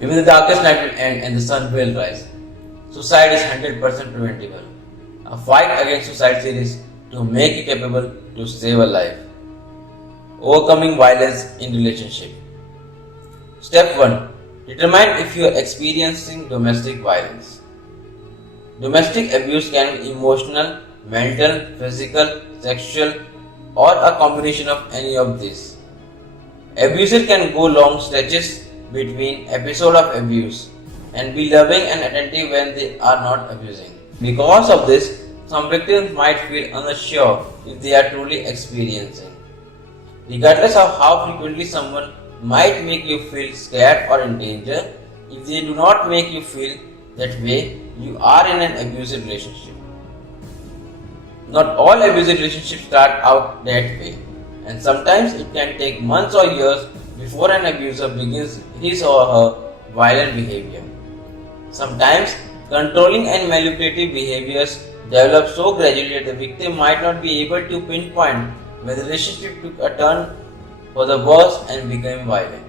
Even the darkest night will end and the sun will rise. Suicide is 100% preventable. A fight against suicide series to make you capable to save a life. Overcoming violence in relationship. Step 1. Determine if you are experiencing domestic violence. Domestic abuse can be emotional, mental, physical, sexual, or a combination of any of these. Abuser can go long stretches between episode of abuse and be loving and attentive when they are not abusing. Because of this, some victims might feel unsure if they are truly experiencing. Regardless of how frequently someone might make you feel scared or in danger, if they do not make you feel that way, you are in an abusive relationship. Not all abusive relationships start out that way, and sometimes it can take months or years before an abuser begins his or her violent behavior. Sometimes controlling and manipulative behaviors develop so gradually that the victim might not be able to pinpoint when the relationship took a turn for the worse and became violent.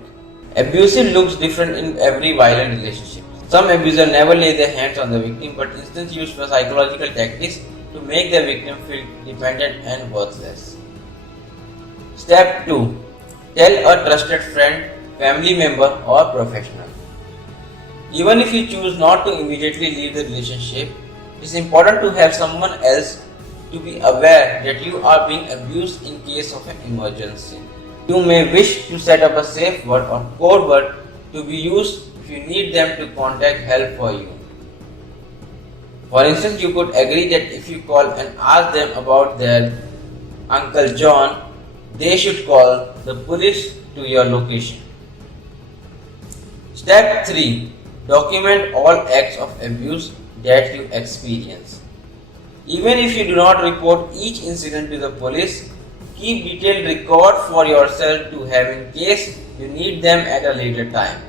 Abusive looks different in every violent relationship. Some abusers never lay their hands on the victim but instead use psychological tactics to make the victim feel dependent and worthless. Step 2. Tell a trusted friend, family member or professional. Even if you choose not to immediately leave the relationship, it is important to have someone else to be aware that you are being abused in case of an emergency. You may wish to set up a safe word or code word to be used if you need them to contact help for you. For instance, you could agree that if you call and ask them about their Uncle John, they should call the police to your location. Step 3. Document all acts of abuse that you experience. Even if you do not report each incident to the police, keep detailed record for yourself to have in case you need them at a later time.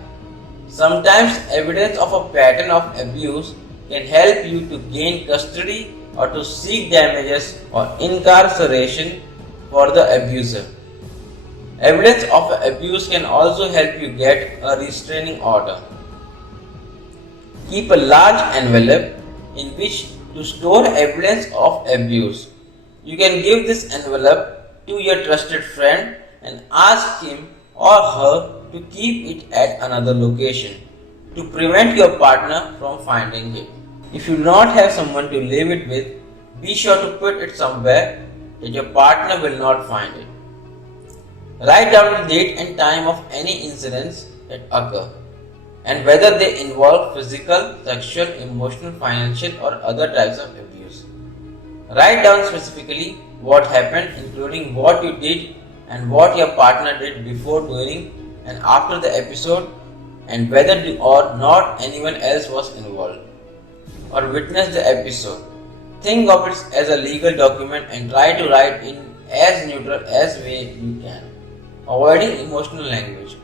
Sometimes evidence of a pattern of abuse can help you to gain custody or to seek damages or incarceration for the abuser. Evidence of abuse can also help you get a restraining order. Keep a large envelope in which to store evidence of abuse. You can give this envelope to your trusted friend and ask him or her to keep it at another location to prevent your partner from finding it. If you do not have someone to leave it with, be sure to put it somewhere that your partner will not find it. Write down the date and time of any incidents that occur and whether they involve physical, sexual, emotional, financial or other types of abuse. Write down specifically what happened, including what you did and what your partner did before, during and after the episode, and whether or not anyone else was involved or witnessed the episode. Think of it as a legal document and try to write in as neutral as way you can, avoiding emotional language.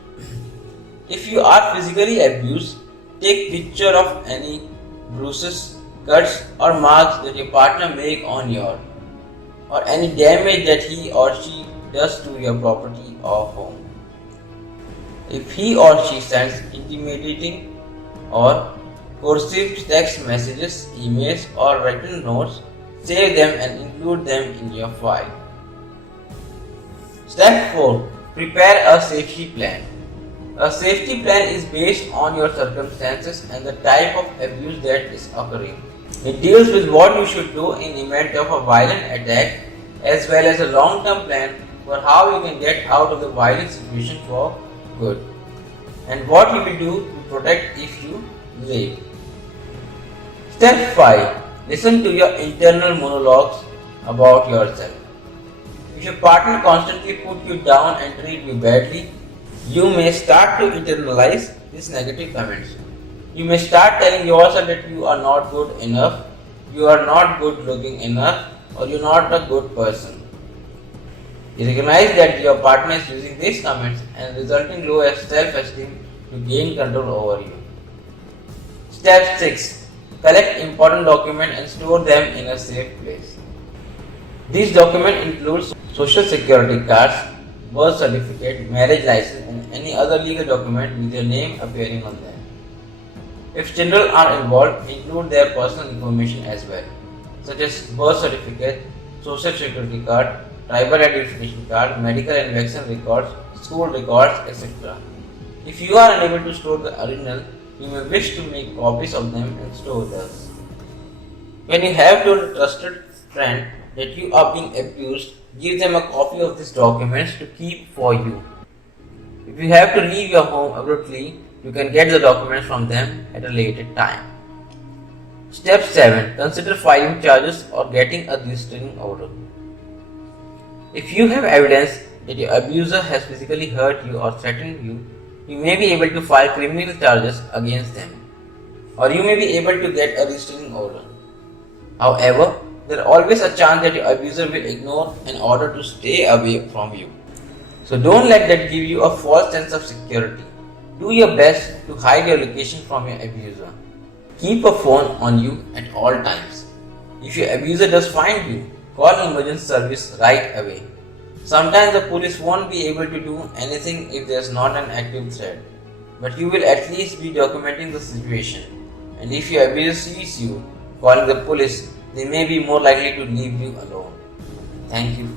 If you are physically abused, take picture of any bruises, cuts or marks that your partner make on your or any damage that he or she does to your property or home. If he or she sends intimidating or coercive text messages, emails or written notes, save them and include them in your file. Step 4. Prepare a safety plan. A safety plan is based on your circumstances and the type of abuse that is occurring. It deals with what you should do in event of a violent attack as well as a long-term plan for how you can get out of the violent situation for good and what you will do to protect if you leave. Step 5. Listen to your internal monologues about yourself. If your partner constantly puts you down and treats you badly, you may start to internalize these negative comments. You may start telling yourself that you are not good enough, you are not good looking enough, or you are not a good person. You recognize that your partner is using these comments and resulting low self-esteem to gain control over you. Step 6. Collect important documents and store them in a safe place. These documents include social security cards, birth certificate, marriage license and any other legal document with your name appearing on them. If children are involved, include their personal information as well, such as birth certificate, social security card, tribal identification card, medical and vaccine records, school records, etc. If you are unable to store the original, you may wish to make copies of them and store those. When you have told a trusted friend that you are being abused, give them a copy of these documents to keep for you. If you have to leave your home abruptly, you can get the documents from them at a later time. Step 7. Consider filing charges or getting a restraining order. If you have evidence that your abuser has physically hurt you or threatened you, you may be able to file criminal charges against them, or you may be able to get a restraining order. However, there is always a chance that your abuser will ignore an order to stay away from you. So don't let that give you a false sense of security. Do your best to hide your location from your abuser. Keep a phone on you at all times. If your abuser does find you, call emergency service right away. Sometimes the police won't be able to do anything if there is not an active threat, but you will at least be documenting the situation. And if your abuser sees you calling the police, they may be more likely to leave you alone. Thank you.